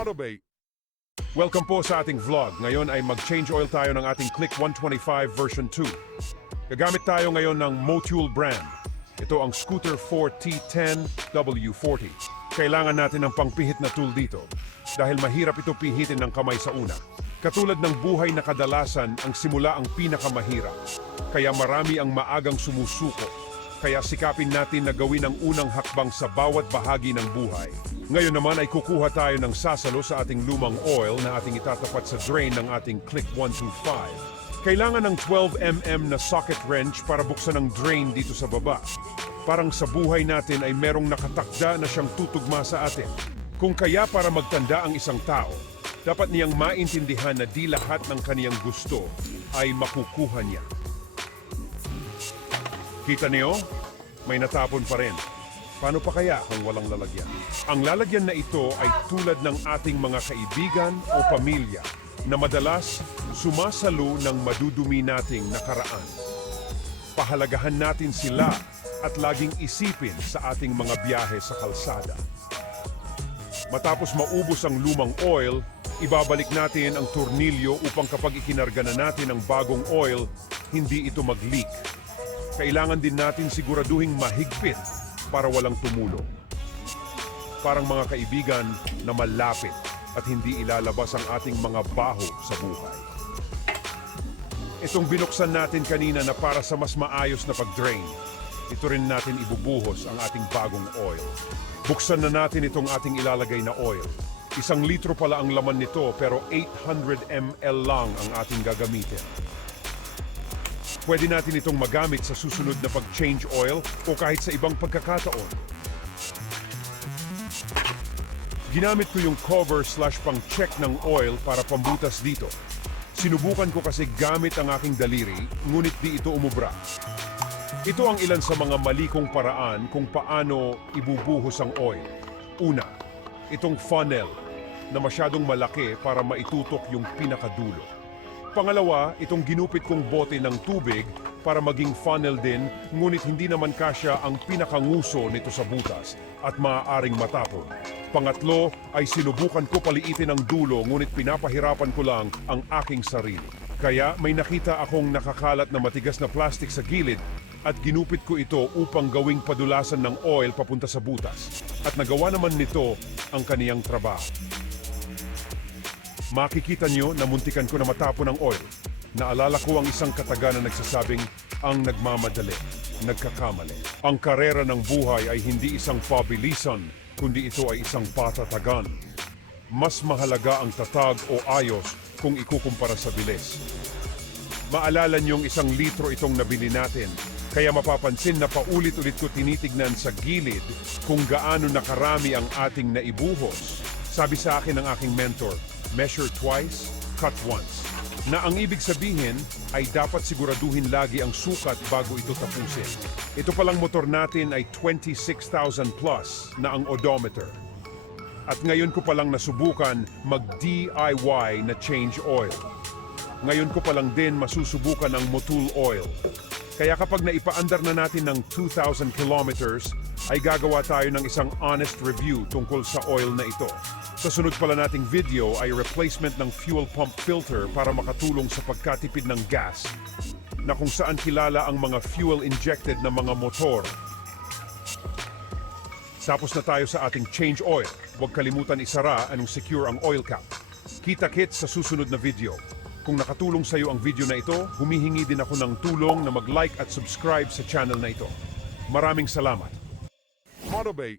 Autobay. Welcome po sa ating vlog. Ngayon ay mag-change oil tayo ng ating Click 125 version 2. Gagamit tayo ngayon ng Motul brand. Ito ang Scooter 4T10 W40. Kailangan natin ng pangpihit na tool dito dahil mahirap ito pihitin ng kamay sa una. Katulad ng buhay na kadalasan, ang simula ang pinakamahirap. Kaya marami ang maagang sumusuko. Kaya sikapin natin na gawin ang unang hakbang sa bawat bahagi ng buhay. Ngayon naman ay kukuha tayo ng sasalo sa ating lumang oil na ating itatapat sa drain ng ating Click 125. Kailangan ng 12mm na socket wrench para buksan ang drain dito sa baba. Parang sa buhay natin ay merong nakatakda na siyang tutugma sa atin. Kung kaya para magtanda ang isang tao, dapat niyang maintindihan na di lahat ng kaniyang gusto ay makukuha niya. Kita niyo? May natapon pa rin. Paano pa kaya kung walang lalagyan? Ang lalagyan na ito ay tulad ng ating mga kaibigan o pamilya na madalas sumasalo ng madudumi nating nakaraan. Pahalagahan natin sila at laging isipin sa ating mga biyahe sa kalsada. Matapos maubos ang lumang oil, ibabalik natin ang tornilyo upang kapag ikinarga na natin ang bagong oil, hindi ito mag-leak. Kailangan din natin siguraduhing mahigpit para walang tumulo. Parang mga kaibigan na malapit at hindi ilalabas ang ating mga baho sa buhay. Itong binuksan natin kanina na para sa mas maayos na pag-drain, ito rin natin ibubuhos ang ating bagong oil. Buksan na natin itong ating ilalagay na oil. 1 litro pala ang laman nito pero 800 ml lang ang ating gagamitin. Pwede natin itong magamit sa susunod na pag-change oil o kahit sa ibang pagkakataon. Ginamit ko yung cover/pang-check ng oil para pambutas dito. Sinubukan ko kasi gamit ang aking daliri, ngunit di ito umubra. Ito ang ilan sa mga mali kong paraan kung paano ibubuhos ang oil. Una, itong funnel na masyadong malaki para maitutok yung pinakadulo. Pangalawa, itong ginupit kong bote ng tubig para maging funnel din, ngunit hindi naman kasya ang pinakanguso nito sa butas at maaaring matapon. Pangatlo ay sinubukan ko paliitin ang dulo ngunit pinapahirapan ko lang ang aking sarili. Kaya may nakita akong nakakalat na matigas na plastic sa gilid at ginupit ko ito upang gawing padulasan ng oil papunta sa butas. At nagawa naman nito ang kaniyang trabaho. Makikita nyo na muntikan ko na matapon ang oil. Naalala ko ang isang kataga na nagsasabing, ang nagmamadali, nagkakamali. Ang karera ng buhay ay hindi isang pabilisan, kundi ito ay isang patatagan. Mas mahalaga ang tatag o ayos kung ikukumpara sa bilis. Maalala nyong 1 litro itong nabili natin, kaya mapapansin na paulit-ulit ko tinitignan sa gilid kung gaano nakarami ang ating naibuhos. Sabi sa akin ng aking mentor, measure twice, cut once. Na ang ibig sabihin ay dapat siguraduhin lagi ang sukat bago ito tapusin. Ito palang motor natin ay 26,000 plus na ang odometer. At ngayon ko palang nasubukan mag-DIY na change oil. Ngayon ko palang din masusubukan ang Motul oil. Kaya kapag naipaandar na natin ng 2,000 kilometers, ay gagawa tayo ng isang honest review tungkol sa oil na ito. Sa sunod pala nating video ay replacement ng fuel pump filter para makatulong sa pagkatipid ng gas, na kung saan kilala ang mga fuel-injected na mga motor. Tapos na tayo sa ating change oil. Huwag kalimutan isara anong secure ang oil cap. Kita-kits sa susunod na video. Kung nakatulong sa iyo ang video na ito, humihingi din ako ng tulong na mag-like at subscribe sa channel na ito. Maraming salamat. Autobay.